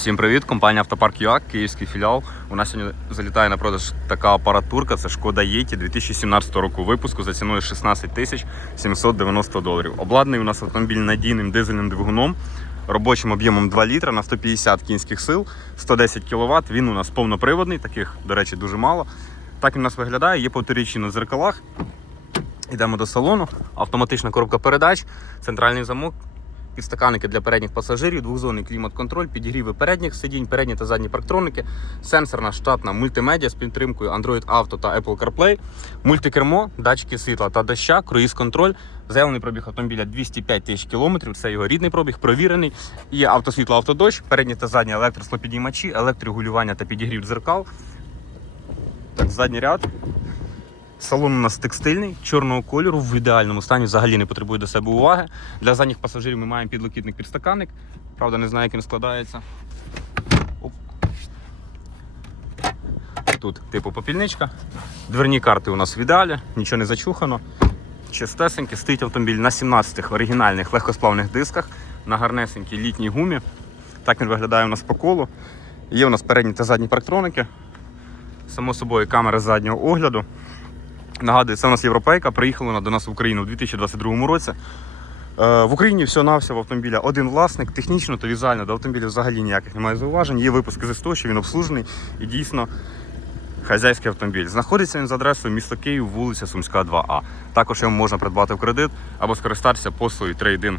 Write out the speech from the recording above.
Всім привіт! Компанія Автопарк ЮАК, київський філіал. У нас сьогодні залітає на продаж така апаратурка. Це шкода Єті 2017 року випуску за ціною 16 тисяч 790 доларів. Обладнаний у нас автомобіль надійним дизельним двигуном, робочим об'ємом 2 літра на 150 кінських сил, 110 кВт. Він у нас повноприводний, таких, до речі, дуже мало. Так він у нас виглядає, є повторічні на дзеркалах. Йдемо до салону. Автоматична коробка передач, центральний замок, підстаканники для передніх пасажирів, двохзонний клімат-контроль, підігріви передніх сидінь, передні та задні парктроники, сенсорна штатна мультимедіа з підтримкою Android Auto та Apple CarPlay, мультикермо, датчики світла та доща, круїз-контроль. Заявлений пробіг автомобіля 205 тисяч кілометрів. Це його рідний пробіг, провірений. Є автосвітло, автодощ, передні та задні електрослопідіймачі, електрорегулювання та підігрів дзеркал. Так, задній ряд. Салон у нас текстильний, чорного кольору, в ідеальному стані, взагалі не потребує до себе уваги. Для задніх пасажирів ми маємо підлокітник підстаканник. Правда, не знаю, як він складається. Оп. Тут типу попільничка. Дверні карти у нас в ідеалі, нічого не зачухано. Чистесенький, стоїть автомобіль на 17-х оригінальних легкосплавних дисках, на гарнесенькій літній гумі. Так він виглядає у нас по колу. Є у нас передні та задні парктроники. Само собою камера заднього огляду. Нагадую, це у нас європейка, приїхала вона до нас в Україну у 2022 році. Е, В Україні всього-навсього автомобіля один власник. Технічно та візуально до автомобіля взагалі ніяких немає зауважень. Є випуски з СТО, що він обслужений і дійсно хазяйський автомобіль. Знаходиться він за адресою місто Київ, вулиця Сумська, 2А. Також його можна придбати в кредит або скористатися послугою трейдин